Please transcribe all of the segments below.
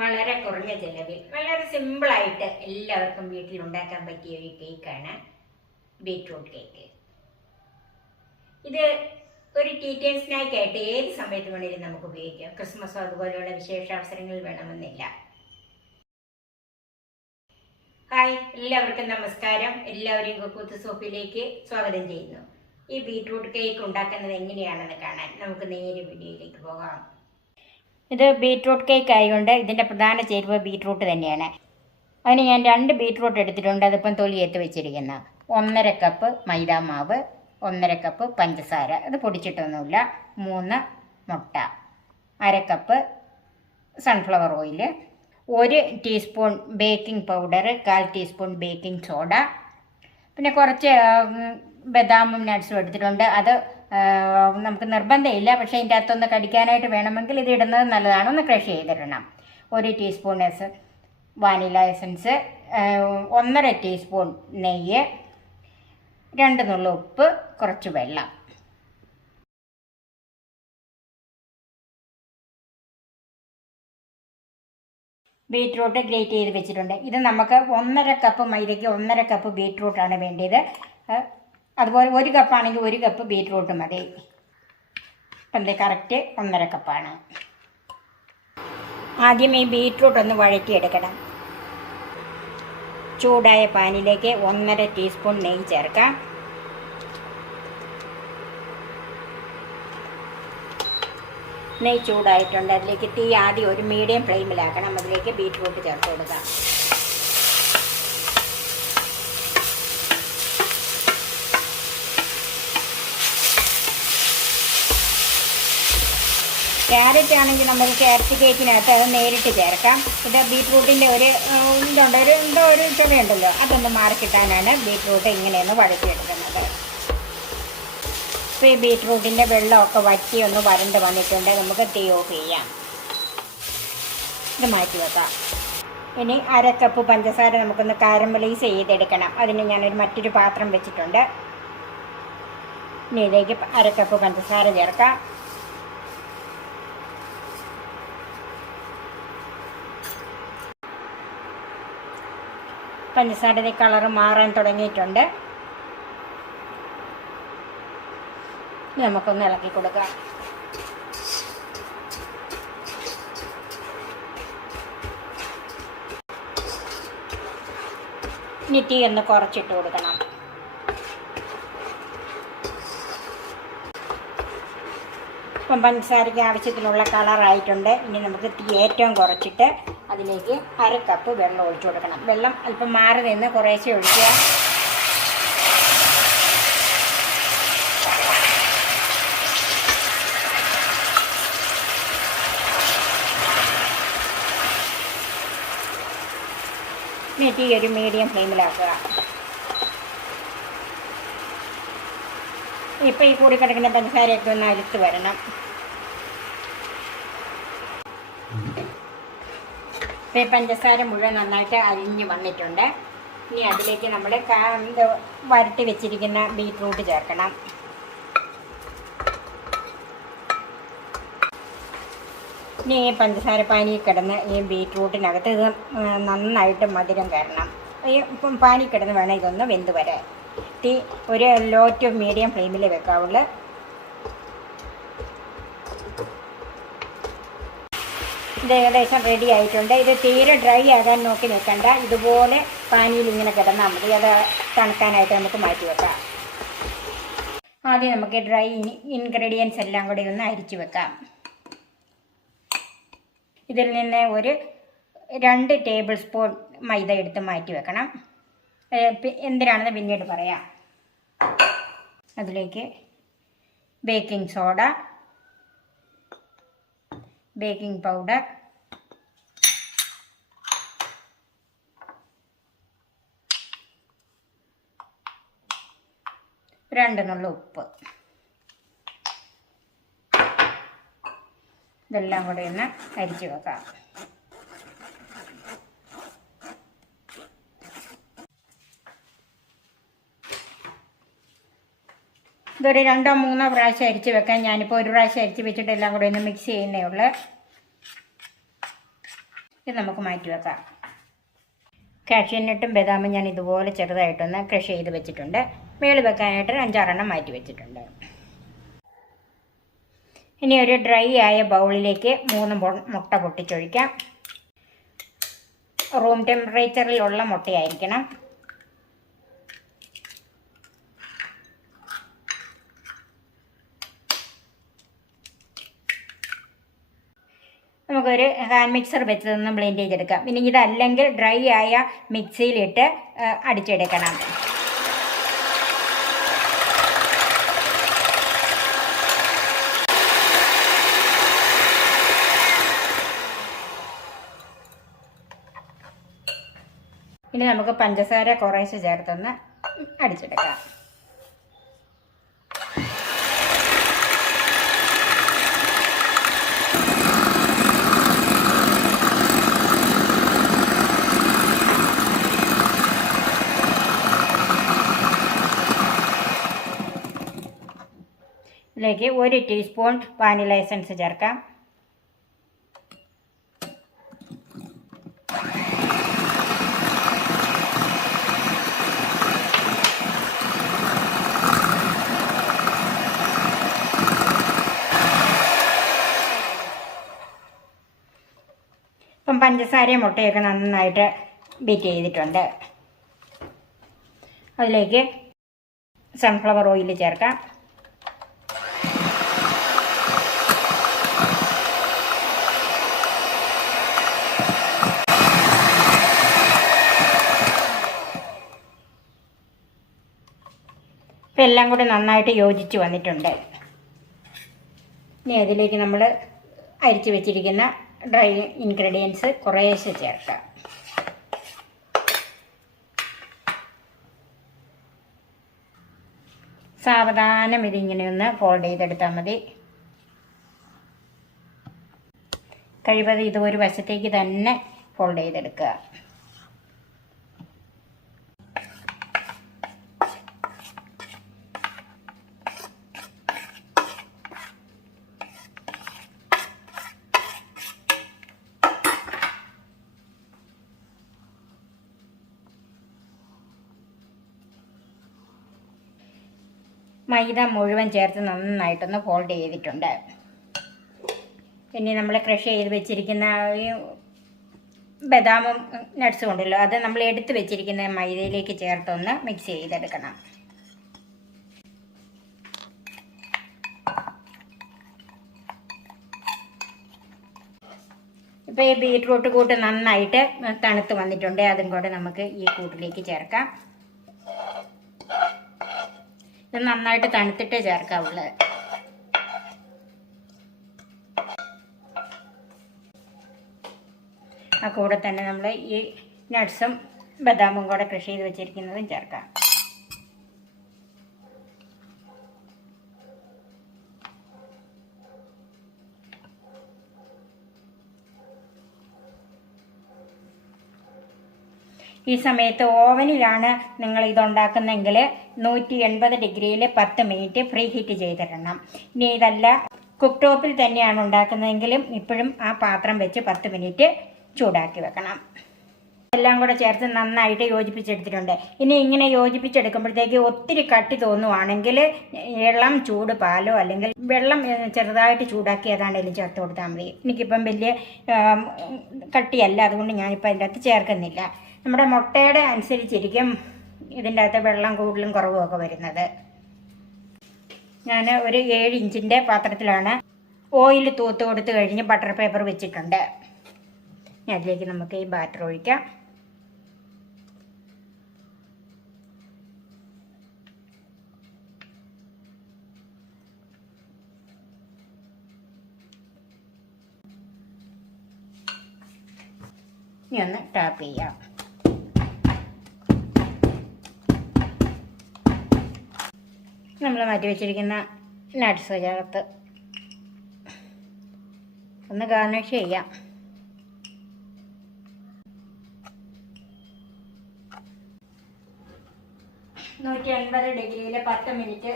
വളരെ കുറഞ്ഞ ചിലവിൽ വളരെ സിമ്പിളായിട്ട് എല്ലാവർക്കും വീട്ടിൽ ഉണ്ടാക്കാൻ പറ്റിയ ഒരു കേക്കാണ് ബീറ്റ്റൂട്ട് കേക്ക്. ഇത് ഒരു ടീ ടൈം സ്നാക്കായിട്ട് ഏത് സമയത്ത് വേണമെങ്കിലും നമുക്ക് ഉപയോഗിക്കാം. ക്രിസ്മസോ അതുപോലെയുള്ള വിശേഷാവസരങ്ങളിൽ വേണമെന്നില്ല. ഹായ്, എല്ലാവർക്കും നമസ്കാരം. എല്ലാവരെയും കുക്കൂത്ത് സോപ്പിലേക്ക് സ്വാഗതം ചെയ്യുന്നു. ഈ ബീറ്റ്റൂട്ട് കേക്ക് ഉണ്ടാക്കുന്നത് എങ്ങനെയാണെന്ന് കാണാൻ നമുക്ക് നേരെ വീഡിയോയിലേക്ക് പോകാം. ഇത് ബീറ്റ്റൂട്ട് കേക്ക് ആയതുകൊണ്ട് ഇതിൻ്റെ പ്രധാന ചേരുവ ബീറ്റ്റൂട്ട് തന്നെയാണ്. അതിന് ഞാൻ 2 ബീറ്റ്റൂട്ട് എടുത്തിട്ടുണ്ട്. അതിപ്പം തൊലിയേറ്റ് വെച്ചിരിക്കുന്ന 1.5 കപ്പ് മൈദാമാവ്, 1.5 കപ്പ് പഞ്ചസാര, അത് പൊടിച്ചിട്ടൊന്നുമില്ല, 3 മുട്ട, 1/2 cup sunflower oil, 1 teaspoon baking powder, 1/4 teaspoon baking soda, പിന്നെ കുറച്ച് ബദാമും നട്ട്സും എടുത്തിട്ടുണ്ട്. അത് നമുക്ക് നിർബന്ധമില്ല, പക്ഷേ ഇതിൻ്റെ അകത്തൊന്ന് കടിക്കാനായിട്ട് വേണമെങ്കിൽ ഇത് ഇടുന്നത് നല്ലതാണ്. ഒന്ന് ക്രഷ് ചെയ്തിടണം. 1 ടീസ്പൂൺ വാനില എസൻസ്, 1.5 ടീസ്പൂൺ നെയ്യ്, 2 നുള്ളു ഉപ്പ്, കുറച്ച് വെള്ളം. ബീറ്റ്റൂട്ട് ഗ്രേറ്റ് ചെയ്ത് വെച്ചിട്ടുണ്ട്. ഇത് നമുക്ക് 1.5 കപ്പ് മൈദയ്ക്ക് 1.5 കപ്പ് ബീറ്റ്റൂട്ടാണ് വേണ്ടത്. അതുപോലെ 1 കപ്പാണെങ്കിൽ 1 കപ്പ് ബീറ്റ്റൂട്ട് മതി. ഇപ്പം ഇത് കറക്റ്റ് 1.5 കപ്പാണ്. ആദ്യം ഈ ബീറ്റ്റൂട്ട് ഒന്ന് വഴറ്റിയെടുക്കണം. ചൂടായ പാനിലേക്ക് 1.5 ടീസ്പൂൺ നെയ്യ് ചേർക്കാം. നെയ്യ് ചൂടായിട്ടുണ്ട്. അതിലേക്ക് തീ ആദ്യം ഒരു മീഡിയം ഫ്ലെയിമിലാക്കണം. അതിലേക്ക് ബീറ്റ്റൂട്ട് ചേർത്ത് കൊടുക്കാം. ക്യാരറ്റ് ആണെങ്കിൽ നമുക്ക് ക്യാരറ്റ് കേക്കിനകത്ത് അത് നേരിട്ട് ചേർക്കാം. ഇത് ബീറ്റ്റൂട്ടിൻ്റെ ഒരു ചുവയുണ്ടല്ലോ, അതൊന്ന് മാറിക്കിട്ടാനാണ് ബീറ്റ്റൂട്ട് ഇങ്ങനെയൊന്ന് വഴറ്റിയെടുക്കുന്നത്. ഇപ്പോൾ ഈ ബീറ്റ്റൂട്ടിൻ്റെ വെള്ളമൊക്കെ വറ്റി ഒന്ന് വരണ്ട് വന്നിട്ടുണ്ട്. നമുക്ക് തീ ഓഫ് ചെയ്യാം. ഇത് മാറ്റി വെക്കാം. ഇനി 1/2 കപ്പ് പഞ്ചസാര നമുക്കൊന്ന് കാരമലൈസ് ചെയ്തെടുക്കണം. അതിന് ഞാനൊരു മറ്റൊരു പാത്രം വെച്ചിട്ടുണ്ട്. ഇനി ഇതിലേക്ക് 1/2 കപ്പ് പഞ്ചസാര ചേർക്കാം. പഞ്ചസാരയുടെ കളറ് മാറാൻ തുടങ്ങിയിട്ടുണ്ട്. നമുക്കൊന്ന് ഇളക്കി കൊടുക്കാം. ഇനി തീ ഒന്ന് കുറച്ചിട്ട് കൊടുക്കണം. ഇപ്പം പഞ്ചസാരയ്ക്ക് ആവശ്യത്തിനുള്ള കളറായിട്ടുണ്ട്. ഇനി നമുക്ക് തീ ഏറ്റവും കുറച്ചിട്ട് അതിലേക്ക് 1/2 കപ്പ് വെള്ളം ഒഴിച്ചു കൊടുക്കണം. വെള്ളം അല്പം മാറി നിന്ന് കുറേശ്ശെ ഒഴിക്കുക. തീ ഒരു മീഡിയം ഫ്ലെയിമിലാക്കുക. ഇപ്പം ഈ കൂടി കിടക്കുന്ന പഞ്ചസാരയൊക്കെ ഒന്ന് അരിത്ത് വരണം. ഇപ്പം പഞ്ചസാര മുഴുവൻ നന്നായിട്ട് അരിഞ്ഞ് വന്നിട്ടുണ്ട്. ഇനി അതിലേക്ക് നമ്മൾ വരട്ടി വെച്ചിരിക്കുന്ന ബീറ്റ്റൂട്ട് ചേർക്കണം. ഇനി ഈ പഞ്ചസാര പാനി കിടന്ന് ഈ ബീറ്റ്റൂട്ടിനകത്ത് ഇത് നന്നായിട്ട് മധുരം കയറണം. ഇപ്പം പാനി കിടന്ന് വേണം ഇതൊന്ന് വെന്ത് വരാൻ. തീ ഒരു ലോ ടു മീഡിയം ഫ്ലെയിമിൽ വെക്കാവുള്ളൂ. ഇത് ഏകദേശം റെഡി ആയിട്ടുണ്ട്. ഇത് തീരെ ഡ്രൈ ആകാൻ നോക്കി നിൽക്കണ്ട. ഇതുപോലെ പാനിയിൽ ഇങ്ങനെ കിടന്നാൽ മതി. അത് തണുക്കാനായിട്ട് നമുക്ക് മാറ്റി വെക്കാം. ആദ്യം നമുക്ക് ഡ്രൈ ഇൻഗ്രീഡിയൻസ് എല്ലാം കൂടി ഒന്ന് അരിച്ചു വെക്കാം. ഇതിൽ നിന്ന് ഒരു 2 ടേബിൾ സ്പൂൺ മൈദ എടുത്ത് മാറ്റി വെക്കണം. എന്തിനാണെന്ന് പിന്നീട് പറയാം. അതിലേക്ക് ബേക്കിംഗ് സോഡ, ബേക്കിംഗ് പൗഡർ, രണ്ട് നുള്ളു ഉപ്പ്, ഇതെല്ലാം കൂടി ഒന്ന് അരിച്ചു വെക്കാം. ഇതൊരു 2-3 പ്രാവശ്യം അരിച്ച് വെക്കാം. ഞാനിപ്പോൾ ഒരു പ്രാവശ്യം അരിച്ച് വെച്ചിട്ട് എല്ലാം കൂടെ ഒന്ന് മിക്സ് ചെയ്യുന്നേ ഉള്ളൂ. ഇത് നമുക്ക് മാറ്റി വെക്കാം. കാഷ്യൂനട്ടും ബദാമും ഞാൻ ഇതുപോലെ ചെറുതായിട്ടൊന്ന് ക്രഷ് ചെയ്ത് വെച്ചിട്ടുണ്ട്. മേളിൽ വെക്കാനായിട്ട് 5-6 മാറ്റി വെച്ചിട്ടുണ്ട്. ഇനി ഒരു ഡ്രൈ ആയ ബൗളിലേക്ക് 3 മുട്ട പൊട്ടിച്ചൊഴിക്കാം. റൂം ടെമ്പറേച്ചറിലുള്ള മുട്ടയായിരിക്കണം. നമുക്കൊരു ഹാൻഡ് മിക്സർ വെച്ചതൊന്ന് ബ്ലെൻഡ് ചെയ്തെടുക്കാം. പിന്നെ ഇതല്ലെങ്കിൽ ഡ്രൈ ആയ മിക്സിയിലിട്ട് അടിച്ചെടുക്കണം. ഇനി നമുക്ക് പഞ്ചസാര കുറേശ്ശെ ചേർത്തൊന്ന് അടിച്ചെടുക്കാം. ഇതിലേക്ക് 1 ടീസ്പൂൺ വാനില എസൻസ് ചേർക്കാം. ഇപ്പം പഞ്ചസാരയും മുട്ടയൊക്കെ നന്നായിട്ട് ബീറ്റ് ചെയ്തിട്ടുണ്ട്. അതിലേക്ക് സൺഫ്ലവർ ഓയിൽ ചേർക്കാം. ഇപ്പം എല്ലാം കൂടി നന്നായിട്ട് യോജിച്ച് വന്നിട്ടുണ്ട്. ഇനി അതിലേക്ക് നമ്മൾ അരിച്ച് വെച്ചിരിക്കുന്ന ഡ്രൈ ഇൻഗ്രീഡിയൻസ് കുറേശ്ശെ ചേർക്കാം. സാവധാനം ഇതിങ്ങനെ ഒന്ന് ഫോൾഡ് ചെയ്തെടുത്താൽ മതി. കഴിവതും ഇത് ഒരു വശത്തേക്ക് തന്നെ ഫോൾഡ് ചെയ്തെടുക്കുക. മൈദ മുഴുവൻ ചേർത്ത് നന്നായിട്ടൊന്ന് ഫോൾഡ് ചെയ്തിട്ടുണ്ട്. പിന്നെ നമ്മൾ ക്രഷ് ചെയ്ത് വെച്ചിരിക്കുന്ന ഈ ബദാമും നട്ട്സും ഉണ്ടല്ലോ, അത് നമ്മൾ എടുത്ത് വെച്ചിരിക്കുന്ന മൈദയിലേക്ക് ചേർത്തൊന്ന് മിക്സ് ചെയ്തെടുക്കണം. ഇപ്പോൾ ഈ ബീറ്റ്റൂട്ട് കൂട്ട് നന്നായിട്ട് തണുത്ത് വന്നിട്ടുണ്ട്. അതും കൂടെ നമുക്ക് ഈ കൂട്ടിലേക്ക് ചേർക്കാം. ഇത് നന്നായിട്ട് തണുത്തിട്ടേ ചേർക്കാവുള്ളൂ. ആ കൂടെ തന്നെ നമ്മൾ ഈ നട്ട്സും ബദാമും കൂടെ ക്രഷ് ചെയ്ത് വെച്ചിരിക്കുന്നതും ചേർക്കാം. ഈ സമയത്ത് ഓവനിലാണ് നിങ്ങൾ ഇതുണ്ടാക്കുന്നെങ്കിൽ 180 ഡിഗ്രിയിൽ 10 മിനിറ്റ് പ്രീ ഹീറ്റ് ചെയ്തിടണം. ഇനി ഇതല്ല കുക്ക് ടോപ്പിൽ തന്നെയാണ് ഉണ്ടാക്കുന്നതെങ്കിലും ഇപ്പോഴും ആ പാത്രം വെച്ച് 10 മിനിറ്റ് ചൂടാക്കി വെക്കണം. എല്ലാം കൂടെ ചേർത്ത് നന്നായിട്ട് യോജിപ്പിച്ചെടുത്തിട്ടുണ്ട്. ഇനി ഇങ്ങനെ യോജിപ്പിച്ചെടുക്കുമ്പോഴത്തേക്ക് ഒത്തിരി കട്ടി തോന്നുവാണെങ്കിൽ ഇളം ചൂട് പാലോ അല്ലെങ്കിൽ വെള്ളം ചെറുതായിട്ട് ചൂടാക്കി ഏതാണെങ്കിലും ചേർത്ത് കൊടുത്താൽ മതി. എനിക്കിപ്പം വലിയ കട്ടിയല്ല, അതുകൊണ്ട് ഞാനിപ്പോൾ അതിൻ്റെ അകത്ത് ചേർക്കുന്നില്ല. നമ്മുടെ മുട്ടയുടെ അനുസരിച്ചിരിക്കും ഇതിൻ്റെ അകത്ത് വെള്ളം കൂടുതലും കുറവുമൊക്കെ വരുന്നത്. ഞാൻ ഒരു 7 ഇഞ്ചിൻ്റെ പാത്രത്തിലാണ് ഓയിൽ തൂത്ത് കൊടുത്ത് കഴിഞ്ഞ് ബട്ടർ പേപ്പർ വെച്ചിട്ടുണ്ട്. അതിലേക്ക് നമുക്ക് ഈ ബാറ്റർ ഒഴിക്കാം. ഇനി ഒന്ന് ടാപ്പ് ചെയ്യാം. നമ്മൾ മാറ്റി വെച്ചിരിക്കുന്ന നട്ട്സ് ചേർത്ത് ഒന്ന് ഗാർണിഷ് ചെയ്യാം. ഡിഗ്രിയിൽ 10 മിനിറ്റ്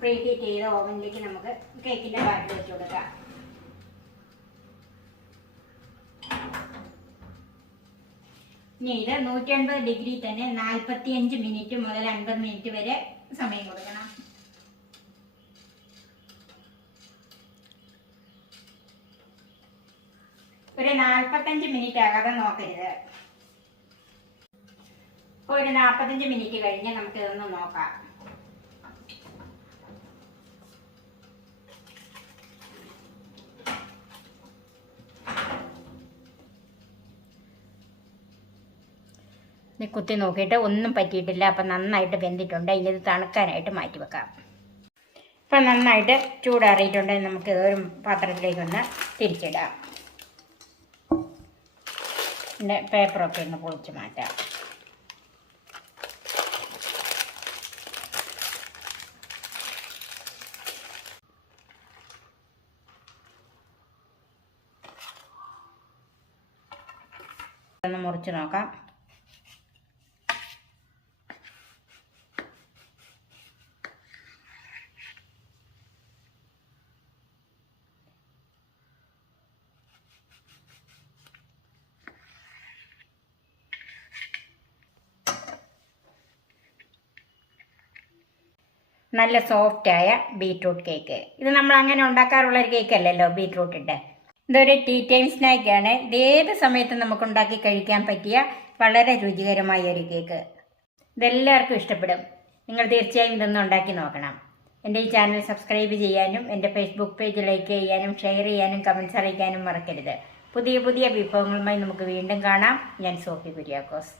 പ്രീ ഹീറ്റ് ചെയ്ത ഓവനിലേക്ക് നമുക്ക് കേക്കിൻ്റെ ബാറ്റർ വെച്ച് കൊടുക്കാം. ഇനി ഇത് 180 ഡിഗ്രി തന്നെ 45 മിനിറ്റ് മുതൽ 50 മിനിറ്റ് വരെ സമയം കൊടുക്കണം. ഒരു 45 മിനിറ്റ് ആകാതെ നോക്കരുത്. ഒരു 45 മിനിറ്റ് കഴിഞ്ഞ് നമുക്ക് ഇതൊന്ന് നോക്കാം. കുത്തി നോക്കിയിട്ട് ഒന്നും പറ്റിയിട്ടില്ല. അപ്പം നന്നായിട്ട് വെന്തിട്ടുണ്ട്. ഇനി ഇത് തണുക്കാനായിട്ട് മാറ്റി വെക്കാം. ഇപ്പം നന്നായിട്ട് ചൂടാറിയിട്ടുണ്ട്. നമുക്ക് ഒരു പാത്രത്തിലേക്കൊന്ന് തിരിച്ചിടാം. പിന്നെ പേപ്പറൊക്കെ ഒന്ന് പൊളിച്ച് മാറ്റാം. ഒന്ന് മുറിച്ച് നോക്കാം. നല്ല സോഫ്റ്റായ ബീറ്റ്റൂട്ട് കേക്ക്. ഇത് നമ്മൾ അങ്ങനെ ഉണ്ടാക്കാറുള്ളൊരു കേക്ക് അല്ലല്ലോ ബീറ്റ്റൂട്ടിൻ്റെ. ഇതൊരു ടീ ടൈം സ്നാക്കാണ്. ഇത് ഏത് സമയത്തും നമുക്ക് ഉണ്ടാക്കി കഴിക്കാൻ പറ്റിയ വളരെ രുചികരമായ ഒരു കേക്ക്. ഇതെല്ലാവർക്കും ഇഷ്ടപ്പെടും. നിങ്ങൾ തീർച്ചയായും ഇതൊന്ന് ഉണ്ടാക്കി നോക്കണം. എൻ്റെ ഈ ചാനൽ സബ്സ്ക്രൈബ് ചെയ്യാനും എൻ്റെ ഫേസ്ബുക്ക് പേജ് ലൈക്ക് ചെയ്യാനും ഷെയർ ചെയ്യാനും കമൻറ്റ്സ് അറിയിക്കാനും മറക്കരുത്. പുതിയ പുതിയ വിഭവങ്ങളുമായി നമുക്ക് വീണ്ടും കാണാം. ഞാൻ സോഫി കുര്യാക്കോസ്.